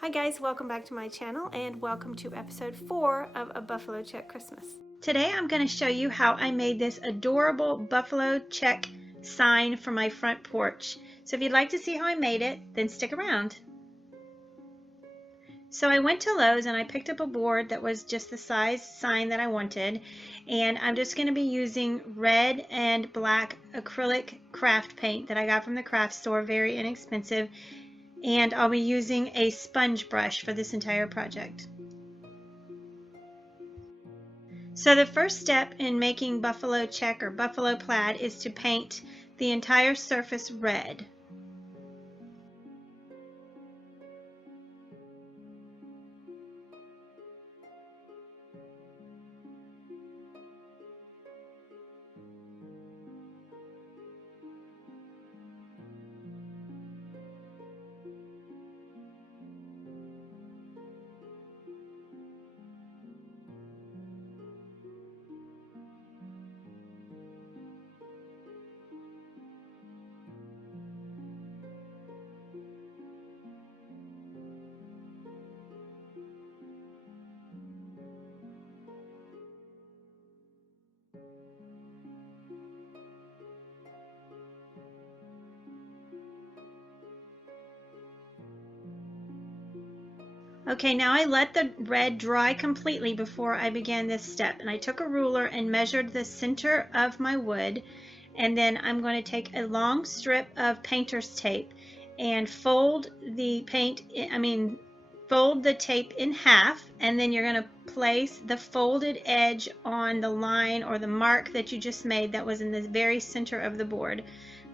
Hi guys, welcome back to my channel and welcome to episode 4 of A Buffalo Check Christmas. Today I'm going to show you how I made this adorable buffalo check sign for my front porch. So if you'd like to see how I made it, then stick around. So I went to Lowe's and I picked up a board that was just the size sign that I wanted, and I'm just going to be using red and black acrylic craft paint that I got from the craft store, very inexpensive. And I'll be using a sponge brush for this entire project. So the first step in making buffalo check or buffalo plaid is to paint the entire surface red. Okay, now I let the red dry completely before I began this step, and I took a ruler and measured the center of my wood, and then I'm going to take a long strip of painter's tape and fold the tape in half, and then you're going to place the folded edge on the line or the mark that you just made that was in the very center of the board.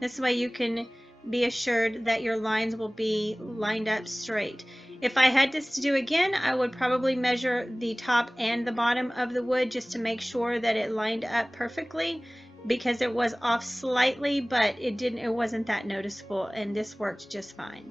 This way you can be assured that your lines will be lined up straight. If I had this to do again, I would probably measure the top and the bottom of the wood just to make sure that it lined up perfectly, because it was off slightly, but it wasn't that noticeable, and this worked just fine.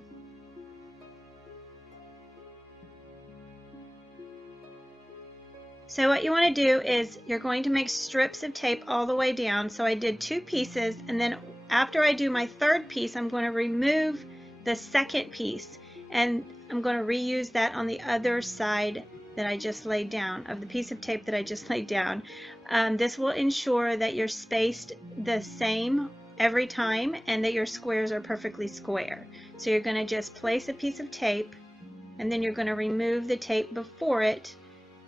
So what you want to do is you're going to make strips of tape all the way down. So I did 2 pieces, and then after I do my third piece, I'm going to remove the second piece, and I'm going to reuse that on the other side that I just laid down, of the piece of tape that I just laid down. This will ensure that you're spaced the same every time and that your squares are perfectly square. So you're going to just place a piece of tape, and then you're going to remove the tape before it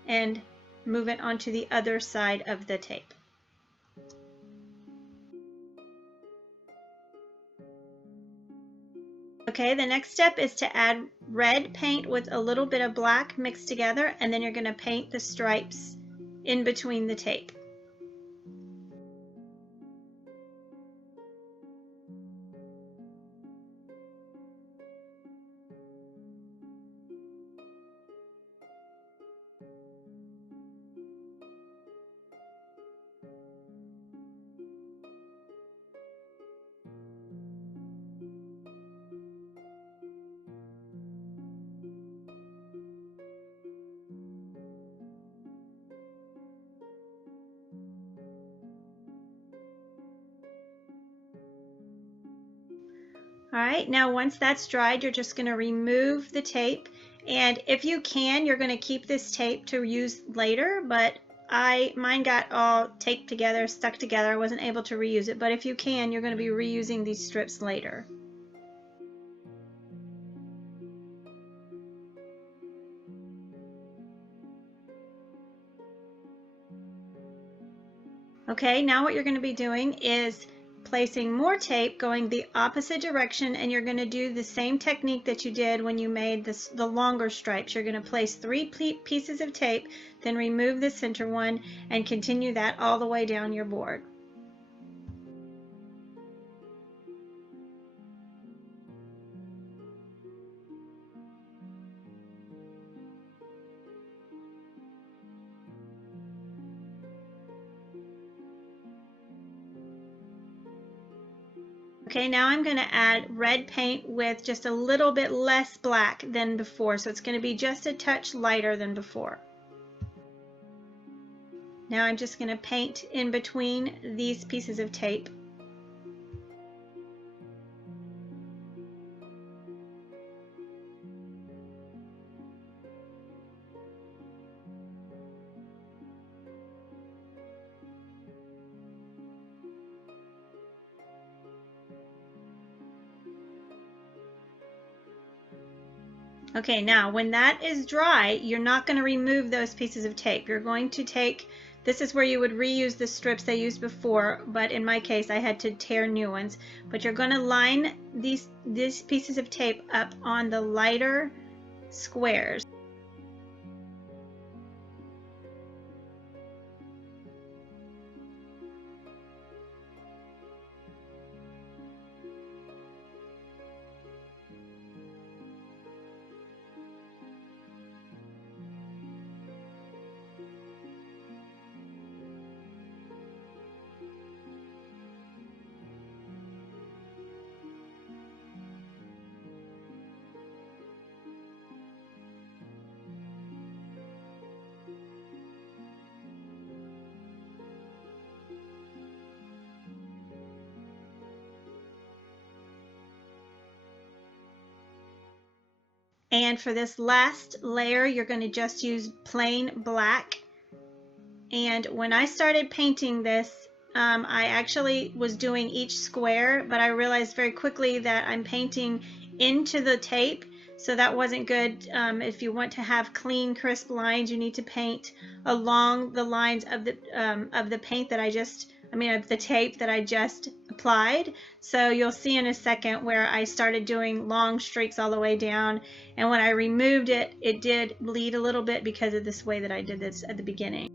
and move it onto the other side of the tape. Okay, the next step is to add red paint with a little bit of black mixed together, and then you're going to paint the stripes in between the tape. All right, now once that's dried, you're just going to remove the tape, and if you can, you're going to keep this tape to use later, but mine got all taped together, stuck together. I wasn't able to reuse it, but if you can, you're going to be reusing these strips later. Okay, now what you're going to be doing is placing more tape going the opposite direction, and you're going to do the same technique that you did when you made the longer stripes. You're going to place 3 pieces of tape, then remove the center one, and continue that all the way down your board. Okay, now I'm going to add red paint with just a little bit less black than before, so it's going to be just a touch lighter than before. Now I'm just going to paint in between these pieces of tape. Okay, now when that is dry, you're not going to remove those pieces of tape. You're going to take, this is where you would reuse the strips I used before, but in my case I had to tear new ones. But you're going to line these pieces of tape up on the lighter squares. And for this last layer, you're going to just use plain black. And when I started painting this, I actually was doing each square, but I realized very quickly that I'm painting into the tape, so that wasn't good. If you want to have clean, crisp lines, you need to paint along the lines of the paint that of the tape that I just applied. So you'll see in a second where I started doing long streaks all the way down, and when I removed it, it did bleed a little bit because of this way that I did this at the beginning.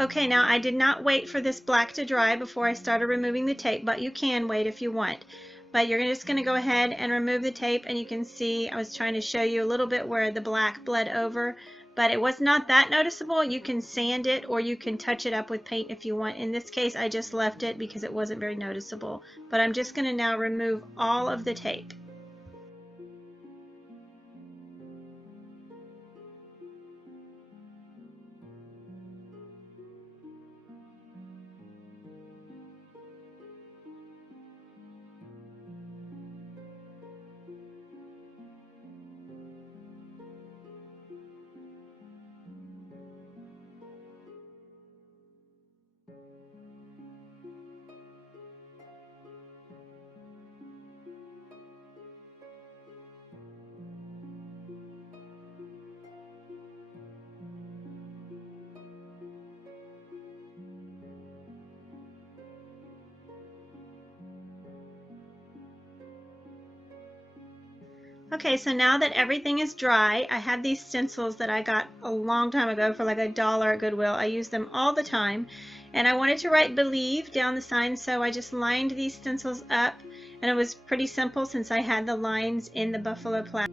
Okay, now I did not wait for this black to dry before I started removing the tape, but you can wait if you want. But you're just going to go ahead and remove the tape, and you can see I was trying to show you a little bit where the black bled over, but it was not that noticeable. You can sand it or you can touch it up with paint if you want. In this case, I just left it because it wasn't very noticeable. But I'm just going to now remove all of the tape. Okay, so now that everything is dry, I have these stencils that I got a long time ago for like $1 at Goodwill. I use them all the time, and I wanted to write "Believe" down the sign, so I just lined these stencils up, and it was pretty simple since I had the lines in the buffalo plaid.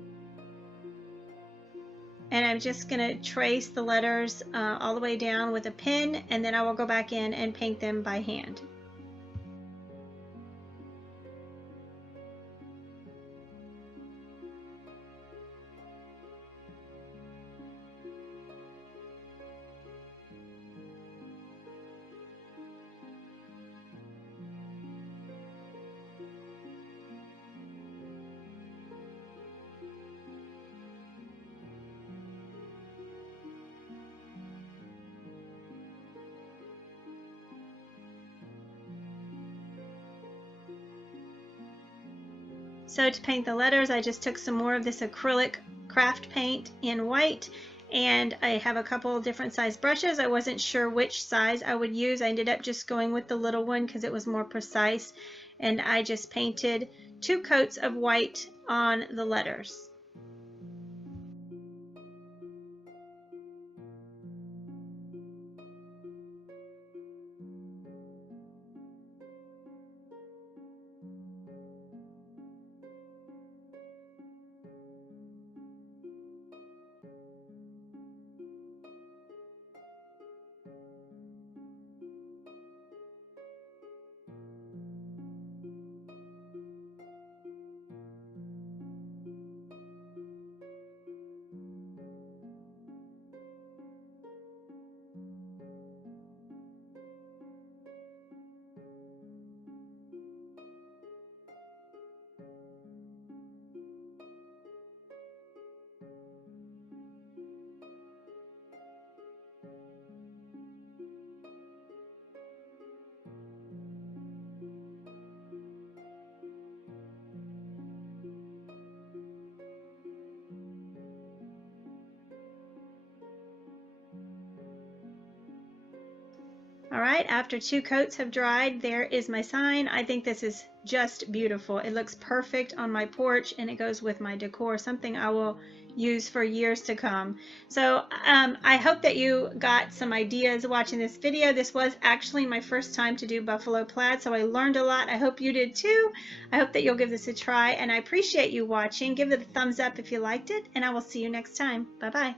And I'm just going to trace the letters all the way down with a pen, and then I will go back in and paint them by hand. So to paint the letters, I just took some more of this acrylic craft paint in white, and I have a couple different size brushes. I wasn't sure which size I would use. I ended up just going with the little one because it was more precise, and I just painted 2 coats of white on the letters. All right, after 2 coats have dried, there is my sign. I think this is just beautiful. It looks perfect on my porch, and it goes with my decor, something I will use for years to come. So I hope that you got some ideas watching this video. This was actually my first time to do buffalo plaid, so I learned a lot. I hope you did too. I hope that you'll give this a try, and I appreciate you watching. Give it a thumbs up if you liked it, and I will see you next time. Bye-bye.